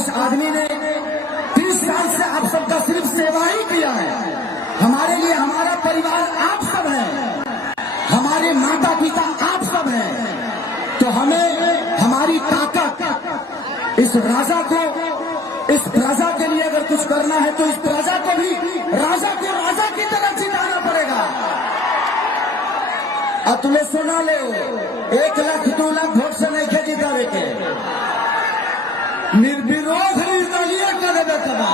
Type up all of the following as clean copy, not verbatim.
इस आदमी ने 30 साल से आप सबका सिर्फ सेवा ही किया है। हमारे लिए हमारा परिवार आप सब है, हमारे माता पिता आप सब हैं। तो हमें हमारी ताकत इस राजा को, इस प्रजा के लिए अगर कुछ करना है तो इस प्रजा को भी राजा को राजा की तरह जिताना पड़ेगा। अब तुम्हें सुना ले, 1 लाख 2 लाख वोट से नहीं खे जितावे के, निर्विरोध निर्दलीय कर देता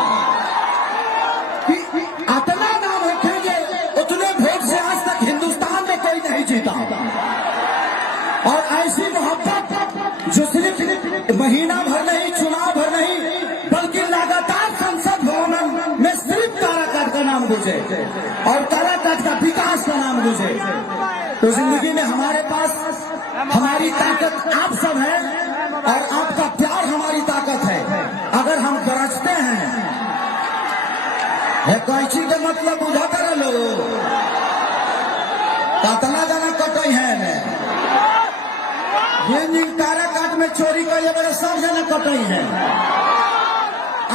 अतना नाम रखेंगे, उतने वोट से आज तक हिंदुस्तान में कोई नहीं जीता। और ऐसी मोहब्बत जो सिर्फ महीना भर नहीं, चुनाव भर नहीं, बल्कि लगातार संसद भवन में सिर्फ काराकाट का नाम गूंजे और काराकाट का विकास का नाम गूंजे। तो जिंदगी में हमारे पास हमारी ताकत आप सब है और आपका प्यार हमारी ताकत है। अगर हम गरजते हैं, कैची के मतलब बुझा कर लो, कतना जना कटई है ये काराकाट में चोरी करे बड़े सब जना कटई है।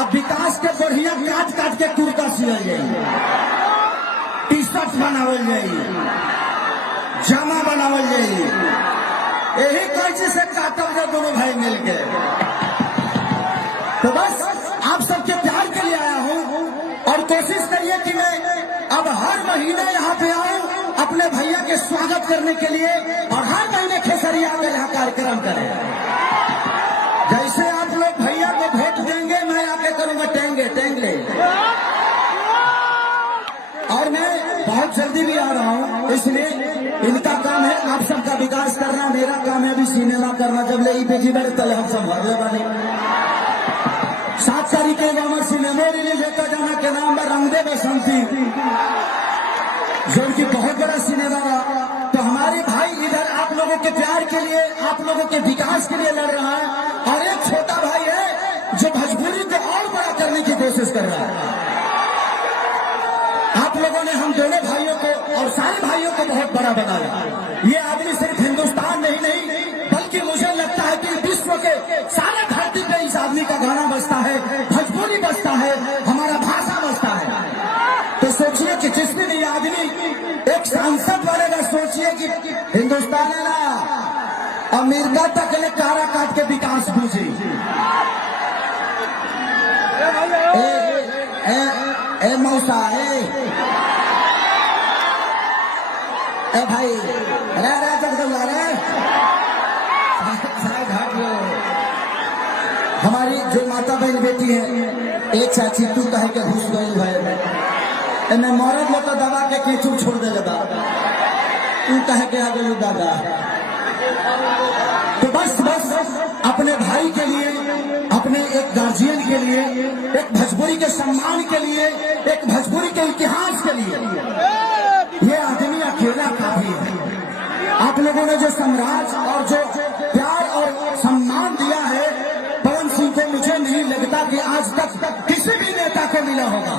अब विकास के बढ़िया काट काट के कुर्ता सियल जाइए, टी शर्ट बनावल जाइए, जामा बनावल जाइए, यही कैसे से काटल जाए दोनों भाई मिलके। तो बस आप सबके प्यार के लिए आया हूं और कोशिश करिए कि मैं अब हर महीने यहाँ पे आऊं अपने भैया के स्वागत करने के लिए और हर महीने खेसरिया का यहाँ कार्यक्रम करें। जैसे आप लोग भैया को वोट देंगे, मैं आके करूंगा टेंगले। और मैं बहुत जल्दी भी आ रहा हूँ, इसलिए इनका काम है आप सबका विकास करना, मेरा काम है अभी सिनेमा करना। जब ले बेची बड़े तले हम सब भर बने 7 तारीख के हमारे सिनेमा रिलीज होता जाना के नाम में रंग दे बसंती, जो उनकी बहुत बड़ा सिनेमा रहा। तो हमारे भाई इधर आप लोगों के प्यार के लिए, आप लोगों के विकास के लिए लड़ रहा है, और एक छोटा भाई है जो भोजपुरी को और बड़ा करने की कोशिश कर रहा है। आप लोगों ने हम दोनों भाइयों को और सारे भाइयों को बहुत बड़ा बनाया। ये आदमी सिर्फ हिंदुस्तान में ही नहीं, बल्कि मुझे लगता है कि विश्व के सारे धरती पे इस आदमी का गाना बजता है, भोजपुरी बजता है, हमारा भाषा बजता है। तो सोचिए कि जिस दिन ये आदमी एक सांसद बनेगा, सोचिए कि हिंदुस्तान है ना, अमेरिका तक ले काराकाट के विकास पूछी। ए मौसा, ए भाई, रे जगदम्बा रे, हमारी जो माता बहन बेटी है, एक चाची तू कहे के घुस गई है, मैं मरद में तो दबा के केचू छोड़ दे लगा, तू कहे के आ गई दादा। तो बस अपने भाई के लिए, अपने एक गार्जियन के लिए, एक भोजपुरी के सम्मान के लिए, एक भोजपुरी के इतिहास के लिए ये आदमी अकेला काफी है। आप लोगों ने जो सम्राट और जो प्यार और सम्मान दिया है पवन सिंह को, मुझे नहीं लगता कि आज तक किसी भी नेता को मिला होगा,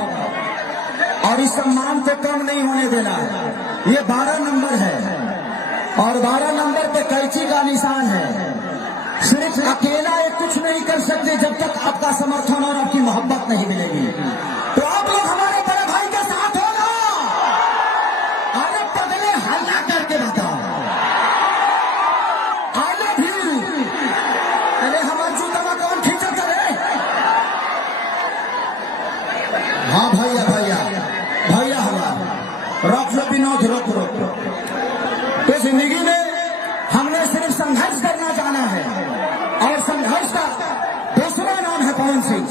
और इस सम्मान को कम नहीं होने देना है। ये 12 नंबर है और 12 नंबर पे कैंची का निशान है। सिर्फ अकेला एक कुछ नहीं कर सकते जब तक आपका समर्थन और आपकी मोहब्बत नहीं मिलेगी। तो आप लोग हमारे बड़े भाई के साथ हो ना, अरे पगले हल्ला करके बताओ, आले भी, अरे हमारे जूता कौन खींचा करे। हाँ भैया हमारा रोक लो विनोद, रोक। तो जिंदगी में हमने सिर्फ संघर्ष करना जाना है, और संघर्ष का दूसरा नाम है पवन सिंह।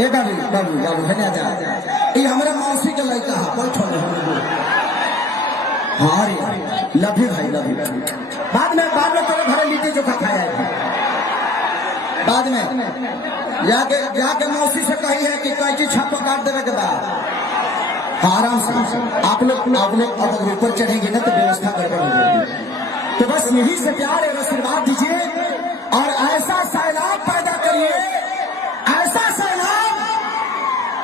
ए बाबू है ना, ये हमारे मौसी के लड़का है, कोई छोड़े हाँ रे, लव यू भाई, लव यू। बाद में तेरे घरे लिट्टी चोखा खाया है, बाद में जाके मौसी से कही है कि कैची छापो काट देने के बाद आराम से आप लोग अगर ऊपर चढ़ेंगे ना तो व्यवस्था गड़बड़ हो जाएगी। तो बस यही से प्यार और आशीर्वाद दीजिए और ऐसा सैलाब पैदा करिए, ऐसा सैलाब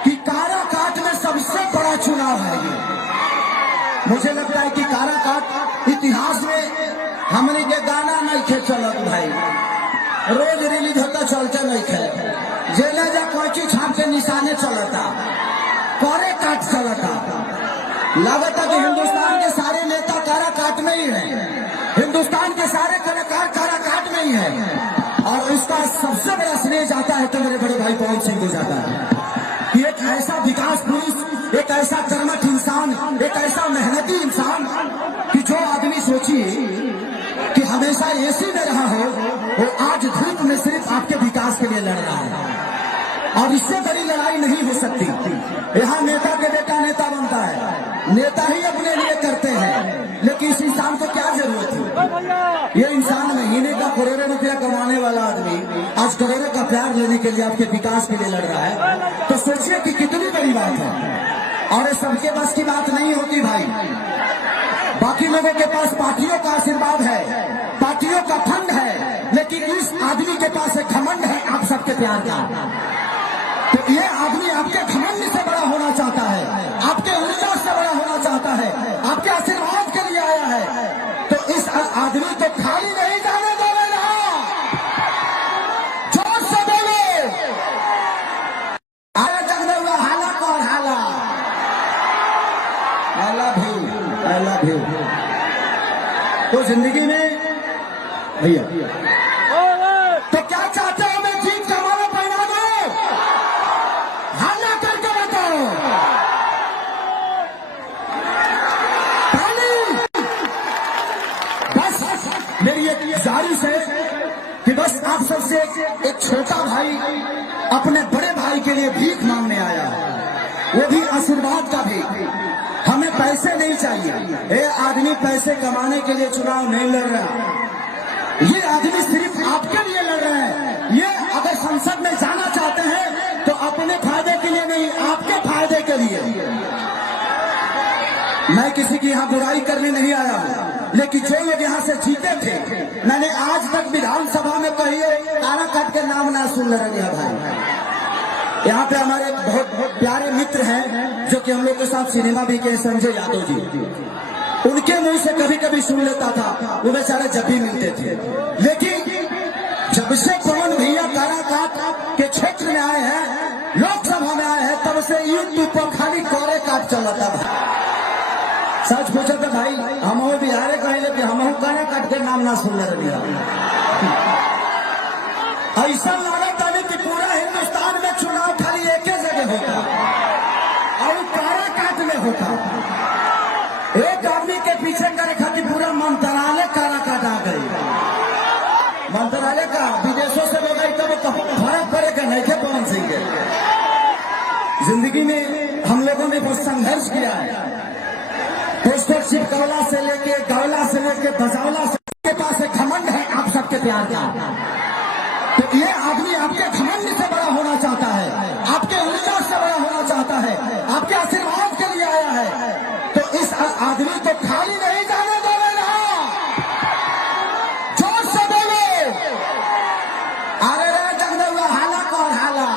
कि काराकाट में सबसे बड़ा चुनाव है ये। मुझे लगता है कि काराकाट इतिहास में हमने के गाना नहीं खे चलत भाई, रोज रिलीज होता चलते नहीं थे, जेले जा कोची छाप के निशाने चलता, कोरे काट चलता। लगता कि हिंदुस्तान के सारे नेता कारा काट में ही है, हिंदुस्तान के सारे कलाकार कारा काट में ही है। और इसका सबसे बड़ा श्रेय जाता है तो मेरे बड़े भाई पवन सिंह को जाता है कि एक ऐसा विकास पुरुष, एक ऐसा कर्मठ इंसान, एक ऐसा मेहनती इंसान कि जो आदमी सोचिए कि हमेशा एसी में रहा हो, वो आज धूप में सिर्फ आपके विकास के लिए लड़ रहा है। और इससे बड़ी लड़ाई नहीं हो सकती। यहाँ नेता के बेटा नेता बनता है, नेता ही अपने लिए करते हैं, लेकिन इस इंसान को क्या जरूरत है? ये इंसान महीने का करोड़ों रुपया कमाने वाला आदमी आज करोड़ों का प्यार लेने के लिए आपके विकास के लिए लड़ रहा है, तो सोचिए कि कितनी बड़ी बात है। और सबके बस की बात नहीं होती भाई। बाकी लोगों के पास पार्टियों का आशीर्वाद है, पार्टियों का फंड है, लेकिन इस आदमी के पास एक घमंड है आप सबके प्यार का। तो ये आदमी आपके घमंड से बड़ा होना चाहता है, आपके ऊर्जा से बड़ा होना चाहता है, आपके आशीर्वाद के लिए आया है। तो इस आदमी को खाली नहीं जाने देना। जोर से बोलो, आया जगदम्बा हाला कौन हाला। I love you, I love you. तो जिंदगी में भैया तो क्या चाहते हो? मैं जीत का माला पहना दो, हाला करके बताओ। बस मेरी एक गुजारिश है कि बस आप सबसे एक छोटा भाई अपने बड़े भाई के लिए भीख मांगने आया है, वो भी आशीर्वाद का भीख। हमें पैसे नहीं चाहिए, ये आदमी पैसे कमाने के लिए चुनाव नहीं लड़ रहा, ये आदमी सिर्फ आपके लिए लड़ रहा है। ये अगर संसद में जाना चाहते हैं तो अपने फायदे के लिए नहीं, आपके फायदे के लिए। मैं किसी की यहाँ बुराई करने नहीं आया हूँ, लेकिन जो लोग यहाँ से जीते थे, मैंने आज तक विधानसभा में कहिए कारा काट के नाम ना सुन रहे भाई। यहाँ पे हमारे बहुत प्यारे मित्र हैं जो कि हम लोग के साथ सिनेमा भी किए, संजय यादव जी, उनके मुंह से कभी कभी सुन लेता था, वो बेचारे जब भी मिलते थे। लेकिन जब से पवन भैया काराकाट के क्षेत्र में आए हैं, लोकसभा में आए हैं, तब से यूट्यूब पर खाली कोरे काट चला था। सच पूछो तो भाई हम बिहारे कहे कि हम कारा काट के नाम ना सुन रहे। ऐसा लागत है कि पूरा हिंदुस्तान में चुनाव खाली एक ही जगह होता और कारा काट में होता। एक आदमी के पीछे करे खातिर पूरा मंत्रालय काला काट आ गई। मंत्रालय का विदेशों से लोग आई तब फर्क पड़ेगा नहीं थे पवन सिंह के। जिंदगी में हम लोगों ने बहुत संघर्ष किया है, पोस्टर चिपकौला से लेके गौला से लेके बजावला से, के पास एक घमंड है आप सबके प्यार का। तो ये आदमी आपके घमंड से बड़ा होना चाहता है, आपके ऊर्जा से बड़ा होना चाहता है, आपके आशीर्वाद के लिए आया है। तो इस आदमी को खाली नहीं जाने देना। जोर से बोलो, अरे रे जगदम्बा हाला कौन हाला।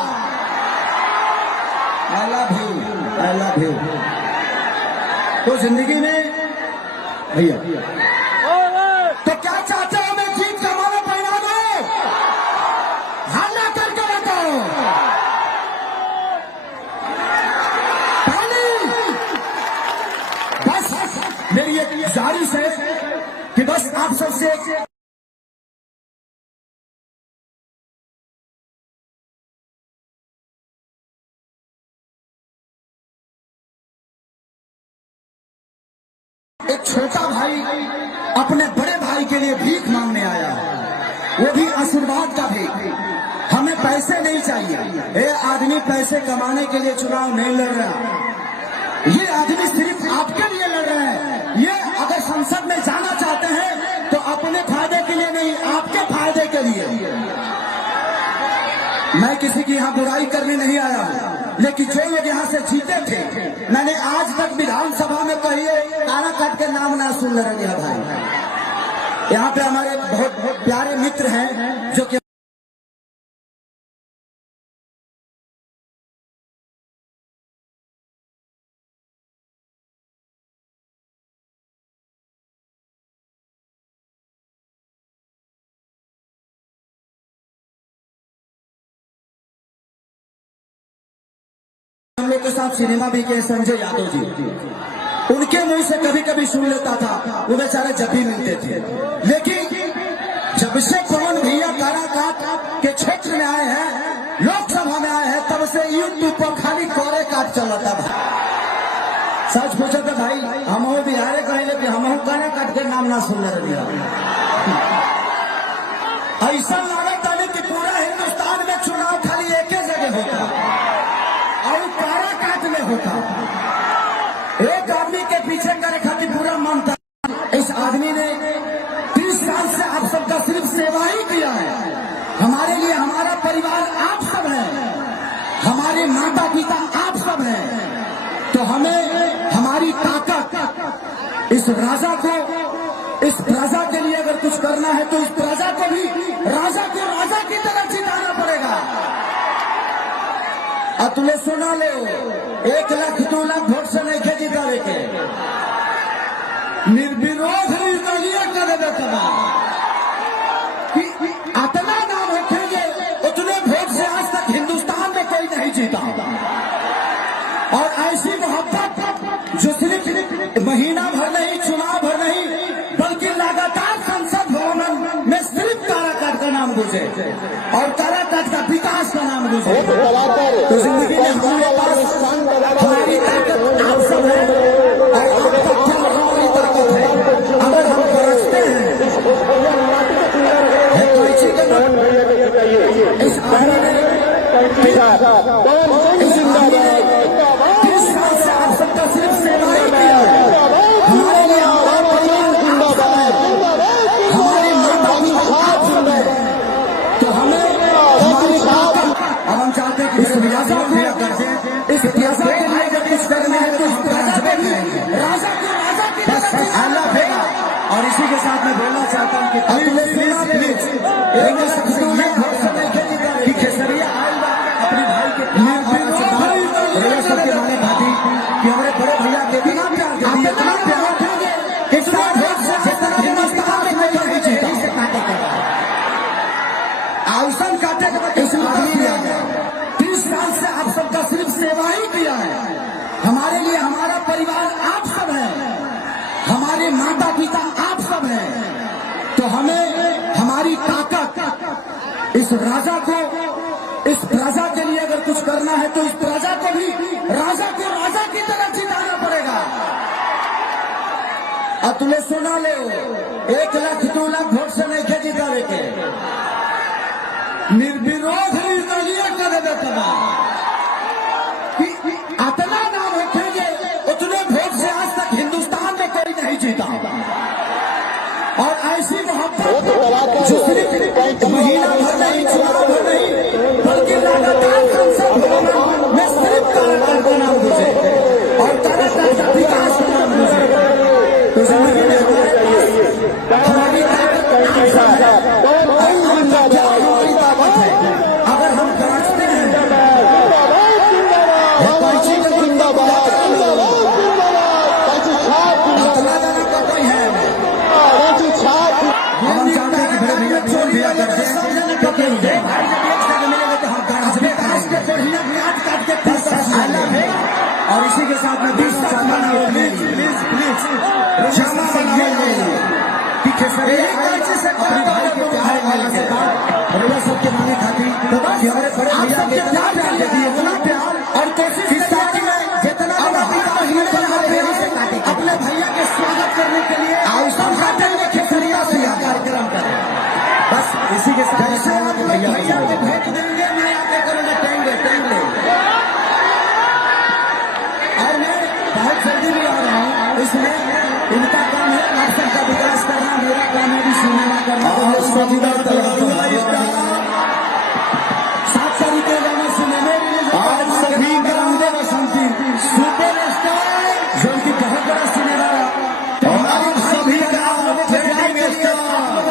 I love you, I love you. तो जिंदगी में भैया तो क्या चाहते हो? मैं जीत का माला पहना दो, हाला करके बताओ। बस मेरी एक गुजारिश है कि बस आप सबसे एक छोटा भाई अपने बड़े भाई के लिए भीख मांगने आया है, वो भी आशीर्वाद का भीख। हमें पैसे नहीं चाहिए, ये आदमी पैसे कमाने के लिए चुनाव नहीं लड़ रहा, ये आदमी सिर्फ आपके लिए लड़ रहा है। ये अगर संसद में जाना चाहते हैं तो अपने फायदे के लिए नहीं, आपके फायदे के लिए। मैं किसी की यहाँ बुराई करने नहीं आया हूँ, लेकिन जो लोग यहाँ से जीते थे, मैंने आज तक विधानसभा में कहिए कारा काट के नाम ना सुन रहे भाई। यहाँ पे हमारे बहुत प्यारे मित्र हैं जो कि के साथ सिनेमा भी किए संजय यादव जी, उनके मुंह से कभी कभी सुन लेता था, वो बेचारे जब भी मिलते थे। लेकिन जब से पवन भैया काराकाट के क्षेत्र में आए हैं, लोकसभा में आए हैं, तब से यूट्यूब पर खाली कोरे काट चल रहा था। सच पूछो तो भाई हम बिहारे कहेंगे कि हम कारा काट के नाम ना सुन रहे। ऐसा लागत है कि पूरा हिंदुस्तान में चुनाव खाली एक ही जगह होता और कारा काट में होता। एक आदमी के पीछे करे खातिर पूरा मन था। इस आदमी ने 30 साल से आप सबका सिर्फ सेवा ही किया है। हमारे लिए हमारा परिवार आप सब है, हमारे माता पिता आप सब है। तो हमें हमारी ताकत इस राजा को, इस प्रजा के लिए अगर कुछ करना है तो इस प्रजा को भी राजा को राजा की तरह जिताना पड़ेगा। अब तुम्हें सुना लो, 1 लाख 2 लाख वोट से नहीं खे जितावे के, निर्विरोध निर्दलीय कर देता कि अतना नाम रखेंगे उतने वोट से आज तक हिंदुस्तान में कोई नहीं जीता। और ऐसी मोहब्बत जो सिर्फ महीना भर नहीं, चुनाव भर नहीं, बल्कि लगातार संसद भवन में सिर्फ काराकाट का नाम गूंजे और काराकाट का विकास का नाम गूंजे। तो जिंदगी में हमारे पास हमारी ताकत आप सब है और आपका हमारी ताकत है। अगर हम गरजते हैं इस आदमी ने 30 साल से आप सबका सिर्फ सेवा ही किया है। हमारे लिए हमारा परिवार आप सब है, हमारे माता पिता आप सब है। तो हमें हमारी ताकत, अब हम चाहते हैं कि इस राजा को करते, इस राजा के लिए अगर कुछ करना है तो इस राजा को राजा की आला फेंका। और इसी के साथ मैं बोलना चाहता हूँ कि कि खेसरिया अपने भाई के सबके माने भाती कि हमारे बड़े भैया के बिना प्यार आउसन काटे इस आदमी ने 30 साल से आप सबका सिर्फ सेवा ही किया है। हमारे लिए हमारा परिवार आप सब है, हमारे माता पिता आप सब है। तो हमें हमारी ताकत इस राजा को, इस प्रजा के लिए अगर कुछ करना है तो इस प्रजा को भी राजा को राजा की तरह जिताना पड़ेगा। अब तुम्हें सुना लो, 1 लाख 2 लाख वोट से नहीं खे जितावे के, निर्विरोध निर्दलीय कर देता कि अतना नाम रखेंगे उतने वोट से आज तक हिंदुस्तान में कोई नहीं जीता। और ऐसी मोहब्बत जो सिर्फ महीना भर नहीं, चुनाव भर नहीं, बल्कि लगातार संसद भवन में सिर्फ काराकाट का नाम गूंजे और काराकाट का विकास का नाम गूंजे। तो जिंदगी में हमारे पास हमारी ताकत हमारी ताकत है। अगर हम गरजते हैं अतला जाना का कोई है, हम चाहते हैं कि बड़े भैया छोड़ दिया करते हैं और इसी के साथ में प्लीज क्षमा मांगिए कि खेसरिया अपने भाई के भैया सबके माने खाती कि हमारे बड़े भैया के इतना प्यार दे दिए, इतना प्यार और कोशिश जितना अपने भैया के स्वागत करने के लिए अवसर काटेंगे, खेसरिया से कार्यक्रम करें। बस इसी के साथ भैया को भेज देंगे, मैं आगे करूंगा टेंगे। और मैं बहुत जल्दी भी आ रहा हूँ, इसमें इनका काम है आप सबका विकास करना, मेरा काम है भी सिनेमा करना। 7 तारीख को जाना सिनेमा आज सभी ग्राउंडे में शांति सुपर स्टार जो कि बहुत बड़ा सिनेमा सभी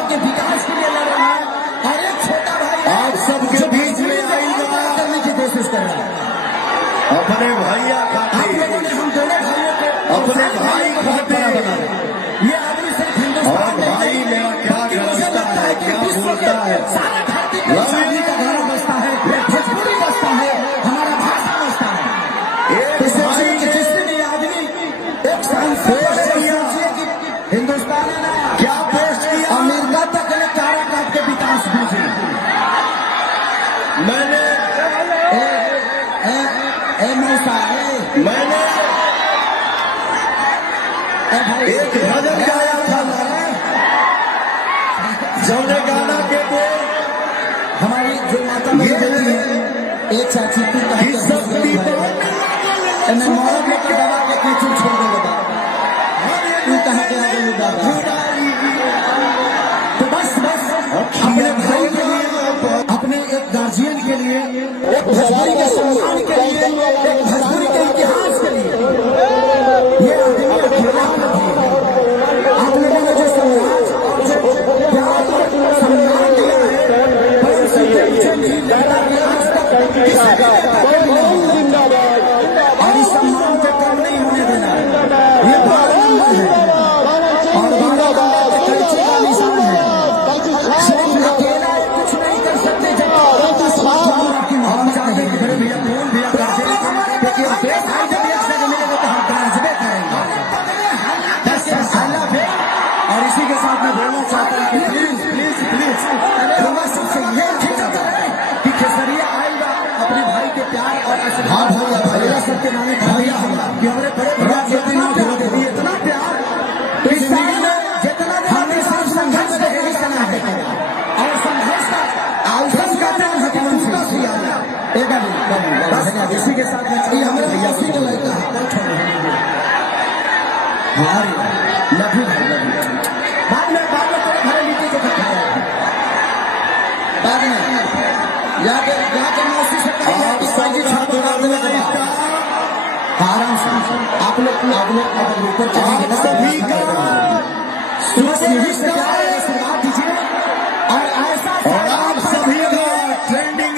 के विकास के लिए लड़ रहा है और एक छोटा भाई आप सबके बीच में करने की कोशिश कर रहा है। अपने भैया आप लोगों ने हम दोनों भाइयों को अपने भाई को बहुत बड़ा बनाया। ये आदमी सिर्फ हिंदुस्तान में भाई नहीं, मेरा क्या बल्कि मुझे समझता लगता है, है कि क्या विश्व बोलता के है, सारा धरती पर शादी का गाना बजता है, भोजपुरी बजता है, हमारा भाषा बजता है। मैंने मैंने एक भजन गाया था जौने गाना के बोल हमारी जो माता में देती है एक चाची तू मैं मौत लेकर दबा के पीछे छोड़ देगा तू कहाँ के आगे दादा तो बस अपने भाई के लिए अपने एक गार्जियन के लिए एक भजबरी के सम्मान के लिए एक भजबरी के इतिहास के लिए ये आदमी अकेला नहीं है। आप लोगों ने जो समाज और जो प्यार और सम्मान दिया है पर उसी के पीछे नहीं लगा कि आज तक किसी का और इस सम्मान को कम नहीं होने देना ये 12 नंबर है और 12 नंबर के कैचे का निशान है। सिर्फ अकेला कुछ नहीं कर सकते जब हम चाहते हैं बड़े भैया कौन भैया क्योंकि देश हर जब एक से मिलेगा तो हम गाजबे करेंगे और इसी के साथ मैं बोलना चाहता हूँ कि प्लीज होगा सबसे ये चाहता है कि खेसरिया आएगा अपने भाई के प्यार और आशीर्वाद भैया सबके नामे भैया होगा कि हमारे बड़े भैया इतना प्यार दे दिए इतना प्यार तो इस जिंदगी में जितना हमेशा संघर्ष रहेगी करना है और संघर्ष का आउटकम का नाम है कि उनका किया इसी के साथ में हमारे भैया उसी को लड़का है हमारे लघु बाद में थोड़े भरे लीटी को खाया बाद में जाके मौसी से आराम से आप लोग ऊपर चलेंगे सभी का आशीर्वाद दीजिए और ऐसा आप सभी का ट्रेंडिंग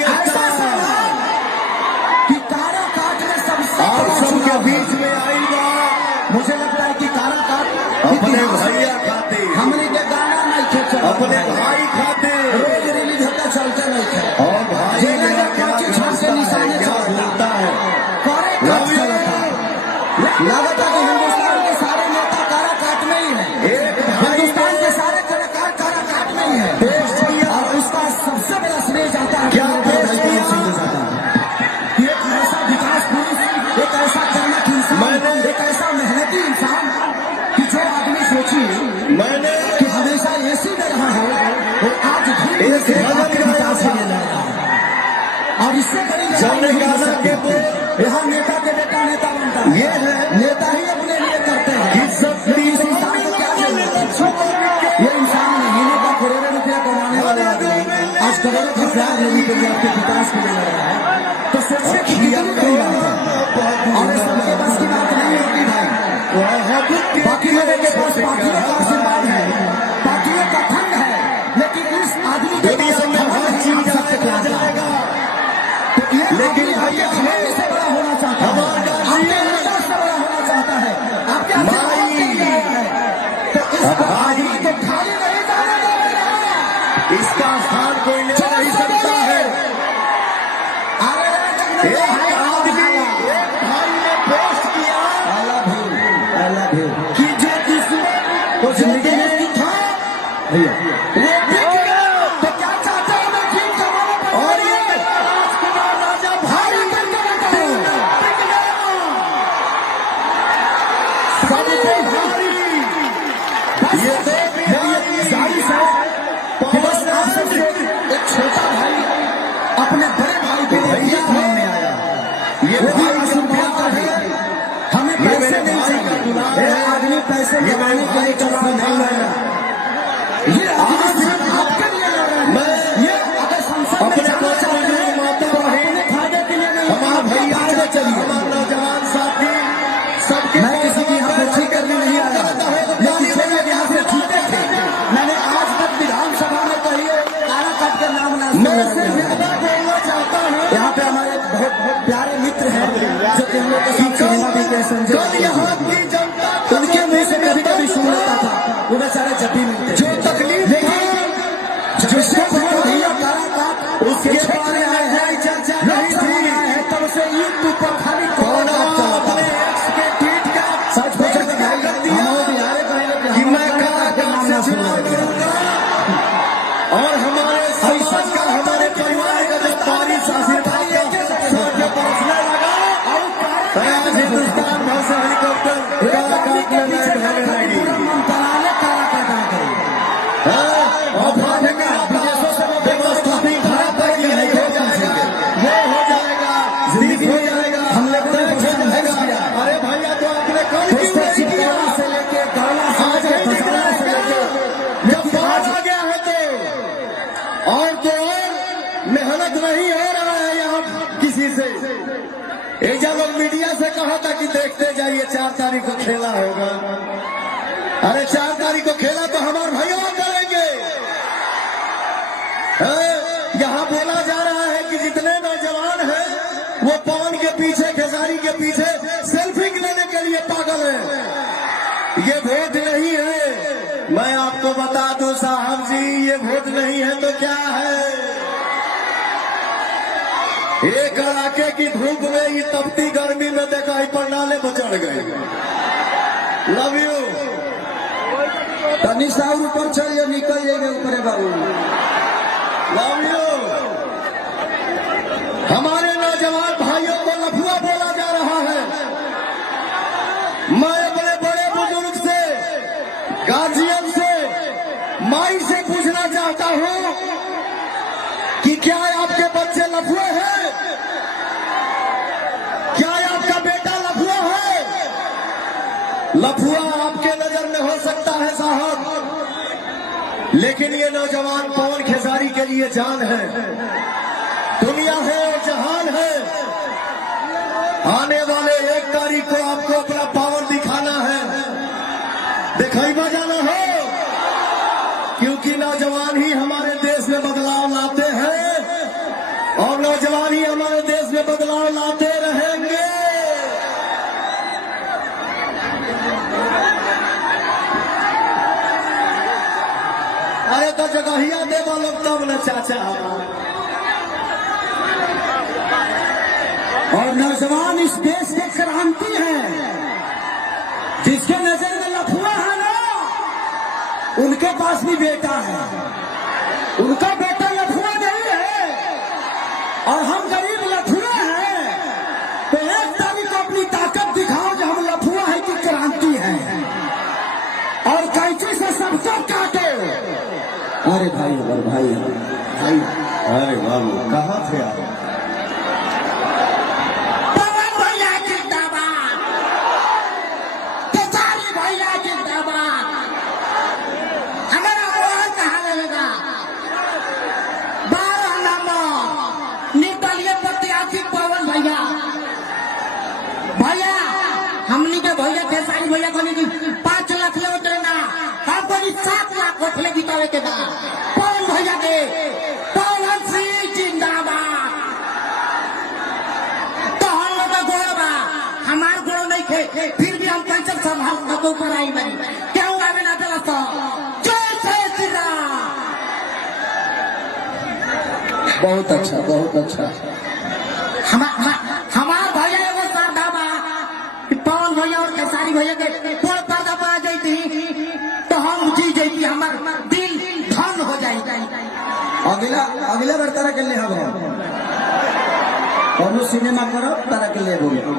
कि कारा काट में सबसे सबके बीच में आएगा। मुझे लगता है कि कारा काट अपने भैया खाते हमने के गाना नहीं खेचा अपने भाई खाते रोज रिलीज होता चलते नहीं थे और भाई के निशाने होता है लगता कि हिंदुस्तान के सारे नेता कारा काट में ही है हिंदुस्तान के सारे कलाकार कारा काट में ही है और उसका सबसे बड़ा श्रेय जाता है क्या एक ऐसा विकास पुरुष एक ऐसा कर्मठ इंसान एक ऐसा मेहनती इंसान कि जो आदमी सोची मैंने कि हमेशा ऐसी में रहा है वो आज विकास के लिए लड़ रहा है और इससे बड़ी यहाँ नेता के बेटा नेता बनता है ये है नेता ही अपने लिए करते हैं इस इंसान को क्या ये इंसान नहीं का करोड़ों रुपया कमाने वाला आदमी आज करोड़ों का प्यार लेने के लिए आपके विकास के लिए लड़ रहा है तो सोचिए कि कितनी बड़ी बात है और सबके बस की बात नहीं होती भाई बाकी लोगों के पास पार्टियों का आशीर्वाद है पार्टियों का फंड है लेकिन इस आदमी के पास जाएगा लेकिन आपके खिलाड़ी से बड़ा होना चाहता है आपके नेता से बड़ा होना चाहता है आपके तो इस आदमी को खाली नहीं जाने देगा इसका स्थान कोई ले नहीं सकता है। एक आदमी एक भाई ने पोस्ट किया कि जो किसी को जिंदगी में था भैया तो क्या चाहते हैं मैं ठीक कमाना और ये एक छोटा भाई अपने बड़े भाई को भैया मानने आया ये भी आशीर्वाद का है हमें पैसे नहीं चाहिए आदमी पैसे लगाने के लिए चला नहीं लगा ये आदमी आपके लिए लड़ रहा है ये अगर संसद में जाना चाहते हैं तो अपने फायदे के लिए नहीं हमारा भैया आगे चलिए नौजवान साथी सबके मैं किसी की यहाँ अच्छी करने नहीं आया लेकिन यहाँ से जीते थे मैंने आज तक विधानसभा में कहिए कारा काट के नाम ना मैं सिर्फ बोलना चाहता हूँ यहाँ पे हमारे बहुत प्यारे मित्र हैं जो कि हम लोग के साथ सिनेमा भी के संजय उनके मुंह से कभी कभी सुन लेता था वो बेचारे जब भी मिलते जो तकलीफ लेकिन जो भैया कारा काट उसके बाद मेहनत नहीं हो रहा है यहाँ किसी से। एक जब लोग मीडिया से कहा था कि देखते जाइए 4 तारीख को खेला होगा। अरे 4 तारीख को खेला तो हमारे भैया करेंगे। यहाँ बोला जा रहा है कि जितने नौजवान हैं वो पवन के पीछे, खेसारी के पीछे सेल्फी लेने के लिए पागल है। ये वोट नहीं है। मैं आपको बता दूं साहब जी, ये वोट नहीं है तो क्या है। एक कड़ाके की धूप में, ये तपती गर्मी में देखा ही पंडाले पर चढ़ गए। Love you. तनी सा और ऊपर चढ़िए, निकल जाइए ऊपर बाबू। Love you. हमारे नौजवान भाइयों को लफुआ बोला जा रहा है। मैं अपने बड़े बुजुर्ग से, गार्जियन से, माई से पूछना चाहता हूं कि क्या आपके बच्चे लफुए हैं? क्या आपका बेटा लफुआ है? लफुआ आपके नजर में हो सकता है साहब, लेकिन ये नौजवान पवन खेसारी के लिए जान है, दुनिया है और जहान है। आने वाले 1 तारीख को आपको अपना पावर दिखाना है, दिखाई बजाना हो, क्योंकि नौजवान ही हमारे देश में बदलाव लाते हैं और नौजवान ही हमारे देश में बदलाव लाते रहेंगे। अरे तो जगहिया दे वालों तब न चाचा। और नौजवान इस देश के क्रांति है। जिसके नजर में लफुआ है ना, उनके पास भी बेटा है। उनका बेटा लफुआ नहीं है और हम गरीब लफुए हैं। तो 1 तारीख को अपनी ताकत दिखाओ जो हम लफुआ है कि क्रांति है, और कैंची से सबको काटे। अरे भाई, अरे भाई, भाई, अरे बाबू कहाँ थे आप? भैया हमनी के भैया खेसारी भैया को 5 लाख ले उतरेगा, हमको 7 लाख वोट ले जितावे के बाद पवन भैया के, पवन सिंह जिंदाबाद। तो हम लोग का गोड़ बा, हमार गोड़ नहीं थे, फिर भी हम कैसे संभाल को ऊपर आई बनी। क्यों आवे ना चला तो जय जय श्री राम। बहुत अच्छा, बहुत अच्छा। हमार भैया एगो श्रद्धा बा कि पवन भैया और खेसारी भैया के कोई पर्दा पा जाती तो हम जी जाती, हमार दिल धन हो जाए। अगला बार तारा के लिए हम सिनेमा करो, तारा के लिए बोलो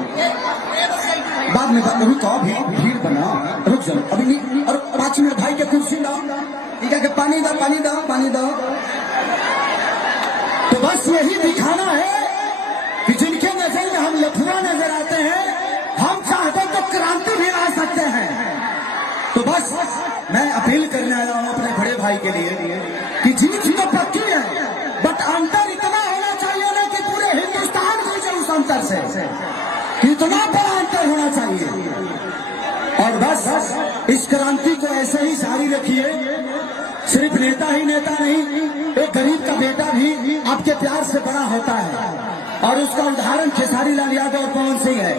बाद में बात। रुक अभी भीड़ बना, रुक जाओ अभी नहीं। और 5 मिनट भाई के कुर्सी लाओ, ठीक है? पानी दो, पानी दो, पानी दो। तो बस यही दिखाना है कि जिनके नजर में हम लफुआ नजर आते हैं, हम चाहते तो क्रांति भी ला सकते हैं। तो बस मैं अपील करने आया हूं अपने बड़े भाई के लिए कि जीत तो पक्की है, बट अंतर इतना होना चाहिए ना कि पूरे हिंदुस्तान को जो उस अंतर से कितना बड़ा अंतर होना चाहिए। और बस इस क्रांति को ऐसे ही जारी रखिए। सिर्फ नेता ही नेता नहीं, एक गरीब का बेटा भी आपके प्यार से बड़ा होता है, और उसका उदाहरण खेसारी लाल यादव और पवन सिंह है।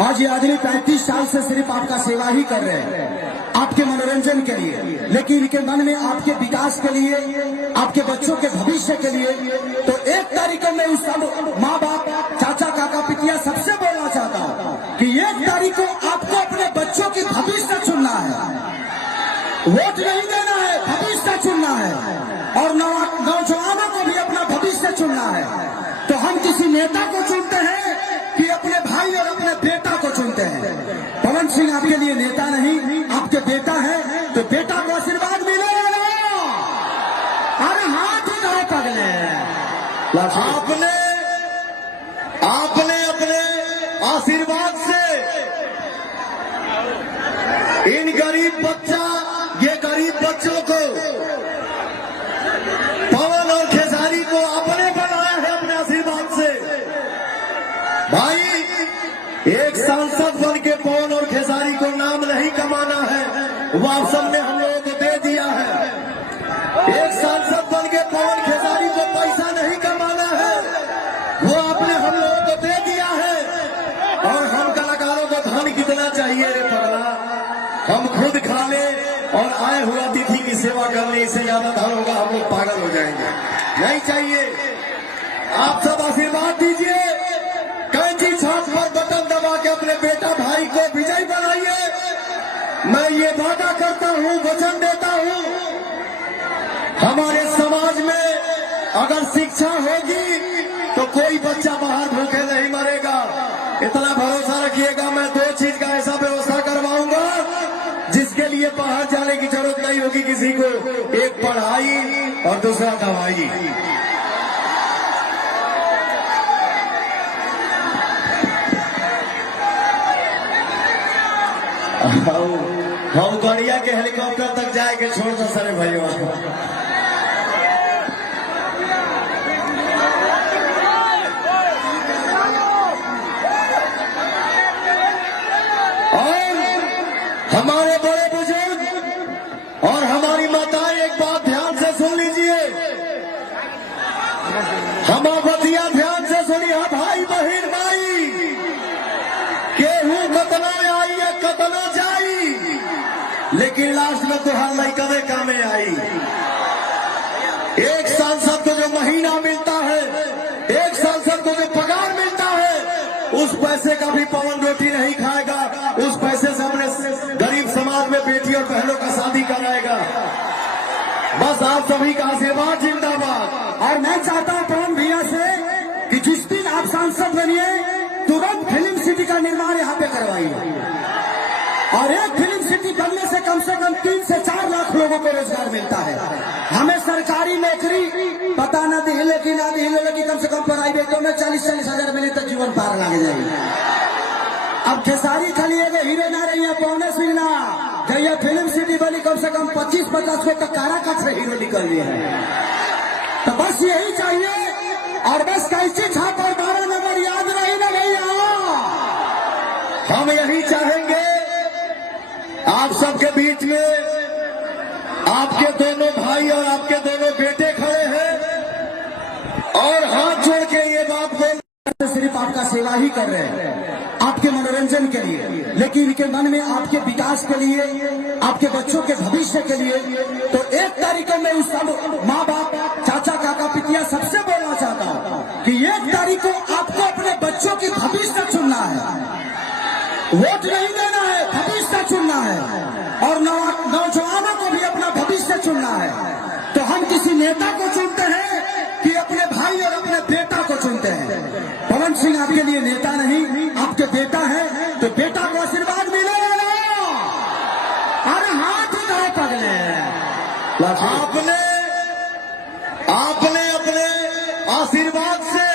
आज ये आदमी 35 साल से सिर्फ आपका सेवा ही कर रहे हैं, आपके मनोरंजन के लिए, लेकिन इनके मन में आपके विकास के लिए, आपके बच्चों के भविष्य के लिए। तो 1 तारीख को मैं उस सब माँ बाप, चाचा, काका, पितिया सबसे बोलना चाहता हूँ कि 1 तारीख को आपको अपने बच्चों की भविष्य चुनना है। वोट नहीं देना है, भविष्य चुनना है, और नौजवानों को भी अपना भविष्य चुनना है। तो हम किसी नेता को चुनते हैं कि अपने भाई और अपने बेटा को चुनते हैं। पवन सिंह आपके लिए नेता नहीं, आपके बेटा है, तो बेटा को आशीर्वाद मिलेगा ना। अरे हाथ उठाओ पगले। आपने अपने आशीर्वाद से इन गरीब बच्चों को, पवन और खेसारी को अपने बना वो आप सबने हम लोगों को दे दिया है। एक सांसद बन के पवन खेसारी को पैसा नहीं कमाना है, वो आपने हम लोगों को दे दिया है। और हम कलाकारों को धन कितना चाहिए रे पगला, हम खुद खा ले और आए हुए अतिथि की सेवा करने, इससे ज्यादा धन होगा हम लोग पागल हो जाएंगे। नहीं चाहिए। आप सब आशीर्वाद दीजिए, कैंची छाप पर बटन दबा के अपने बेटा भाई को विजयी बनाइए। मैं ये वादा करता हूँ, वचन देता हूँ, हमारे समाज में अगर शिक्षा होगी तो कोई बच्चा बाहर भूखे नहीं मरेगा। इतना भरोसा रखिएगा। मैं 2 चीज का ऐसा व्यवस्था करवाऊंगा जिसके लिए बाहर जाने की जरूरत नहीं होगी किसी को। एक पढ़ाई और दूसरा दवाई। हम गड़िया के हेलीकॉप्टर तक जाएंगे, छोड़ दो सारे भाइयों। और हमारे बड़े बुजुर्ग और हमारी माताएं एक बात ध्यान से सुन लीजिए, हम बतिया ध्यान से सुनिए। भाई बहन भाई, केहू कतना आई है कतना जाई, लेकिन लास्ट में तो हर लड़का कामे आई। एक सांसद को जो महीना मिलता है, एक सांसद को जो पगार मिलता है, उस पैसे का भी पवन रोटी नहीं खाएगा। उस पैसे से हमने गरीब समाज में बेटी और बहनों का शादी कराएगा। बस आप सभी का आशीर्वाद जिंदाबाद। और मैं चाहता हूं पवन भैया से कि जिस दिन आप सांसद बनिए तुरंत फिल्म सिटी का निर्माण यहाँ पे करवाइए। और एक फिल्म सिटी बनने से कम 3 से 4 लाख लोगों को रोजगार मिलता है। हमें सरकारी नौकरी पता न दी लेकिन ना दी लेकिन कम से कम प्राइवेटों में 40-40 हजार मिले तो जीवन पार लग जाएगी। अब खेसारी खाली एगो हीरो ना रही है, पवन सिंह ना, जब फिल्म सिटी बनी कम से कम 25-50 को काराकाट से हीरो निकल रही है। तो बस यही चाहिए। और बस कैसी छाप और 12 नंबर याद रही ना भैया। हम यही चाहेंगे आप सबके बीच में आपके दोनों भाई और आपके दोनों बेटे खड़े हैं और हाथ जोड़ के ये बात बोल, सिर्फ आपका सेवा ही कर रहे हैं, आपके मनोरंजन के लिए, लेकिन इनके मन में आपके विकास के लिए, आपके बच्चों के भविष्य के लिए। तो 1 तारीख को मैं उस सब माँ बाप, चाचा, काका, पितिया सबसे बोलना चाहता हूँ कि 1 तारीख को आपको अपने बच्चों की भविष्य चुनना है। वोट नहीं देना है, भविष्य चुनना है। और नौजवानों को भी अपना भविष्य चुनना है। तो हम किसी नेता को चुनते हैं कि अपने भाई और अपने बेटा को चुनते हैं। पवन सिंह आपके लिए नेता नहीं, आपके बेटा है, तो बेटा को आशीर्वाद मिलेगा ना। अरे हाथ उठाओ पगले। आपने अपने आशीर्वाद से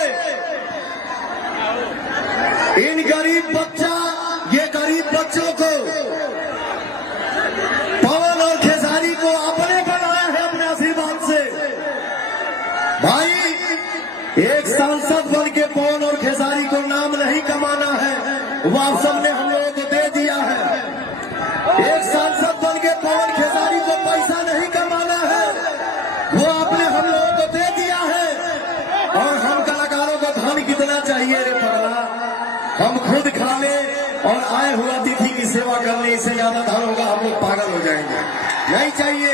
इन ये गरीब बच्चों को, पवन और खेसारी को आपने बनाया है अपने आशीर्वाद से। भाई, एक सांसद बन के पवन और खेसारी को नाम नहीं कमाना है, वो आप सबने हम लोगों को दे दिया है। एक सांसद बन के पवन खेसारी को पैसा नहीं कमाना है, वो आपने हम लोगों को दे दिया है। और हम कलाकारों को धन कितना चाहिए रे पगला, हम खुद खा ले और आए हुए अतिथि की सेवा करने, इससे ज्यादा धन होगा हम लोग पागल हो जाएंगे। नहीं चाहिए।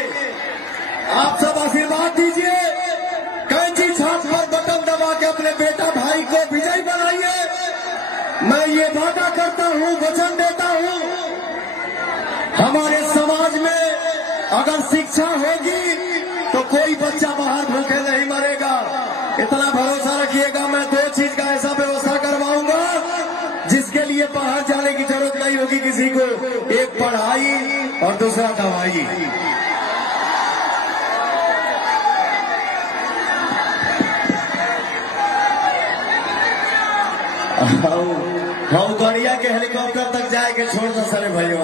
आप सब आशीर्वाद दीजिए, कैंची छाप पर बटन दबा के अपने बेटा भाई को विजयी बनाइए। मैं ये वादा करता हूँ, वचन देता हूँ, हमारे समाज में अगर शिक्षा होगी तो कोई बच्चा बाहर भूखे नहीं मरेगा। इतना भरोसा रखिएगा। मैं 2 चीज का ऐसा व्यवस्था करवाऊंगा जिसके लिए बाहर जाने की जरूरत नहीं होगी किसी को। एक पढ़ाई और दूसरा दवाई। हम गड़िया के हेलीकॉप्टर तक जाएंगे, छोड़ दो सारे भाइयों।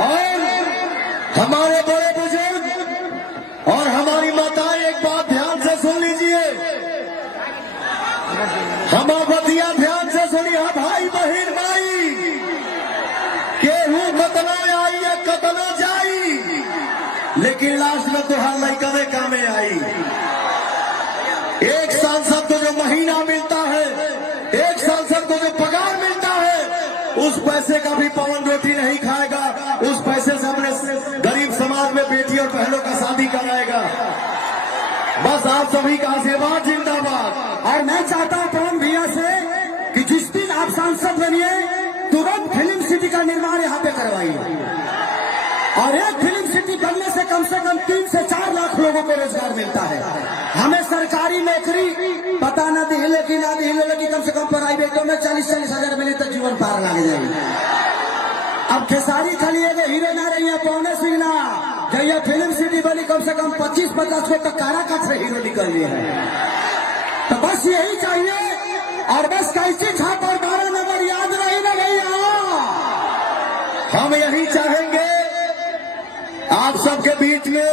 और हमारे बड़े बुजुर्ग और हमारी माताएं एक बात ध्यान से सुन लीजिए, केहू कतना आई या कतना जाई, लेकिन लास्ट में तो हर लड़का कामे आई। एक सांसद को जो महीना मिलता है, एक सांसद को जो पगार मिलता है, उस पैसे का भी पवन रोटी नहीं खाएगा। उस पैसे से अपने गरीब समाज में बेटी और बहनों का शादी कराएगा। बस आप सभी का आशीर्वाद जिंदाबाद। और मैं चाहता हूं पवन भैया से कि जिस दिन आप सांसद बनिए तुरंत फिल्म सिटी का निर्माण यहाँ पे करवाइए, और एक फिल्म सिटी बनने से कम 3 से 4 लाख लोगों को रोजगार मिलता है। हमें सरकारी नौकरी पता न दिले कि ना दिले, लेकिन कम से कम प्राइवेटों में 40-40 हजार मिले तो जीवन पार लग जाएगी। अब खेसारी खाली एगो हीरो ना रही है, पौने सिंह ना, जब यह फिल्म सिटी बनी कम से कम 25-50 को तो काराकाट से हीरो निकल लिए हैं। तो बस यही चाहिए, और बस कैसे छाप और 12 नंबर याद रही ना भैया। हम यही चाहेंगे आप सबके बीच में